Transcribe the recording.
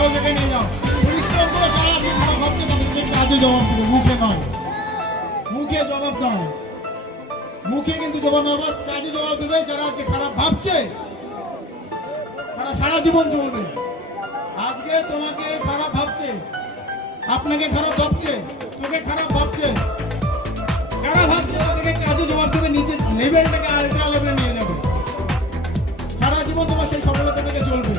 ভালো জায়গায় নিয়ে যাও। পরিশ্রম করে যারা আজকে খারাপ ভাবছে তাদেরকে কাজে জবাব দেবে, মুখে নয়। মুখে জবাব দাও, মুখে কিন্তু জবাব দেওয়া, কাজে জবাব দেবে। যারা আজকে খারাপ ভাবছে তারা সারা জীবন চলবে। আজকে তোমাকে খারাপ ভাবছে, আপনাকে খারাপ ভাবছে, তোকে খারাপ ভাবছে, যারা ভাবছে তাদেরকে কাজে জবাব দেবে, নিজের লেভেলটাকে আল্ট্রা লেভেলে নিয়ে যাবে। সারা জীবন তোমার সেই সফলতা থেকে চলবে।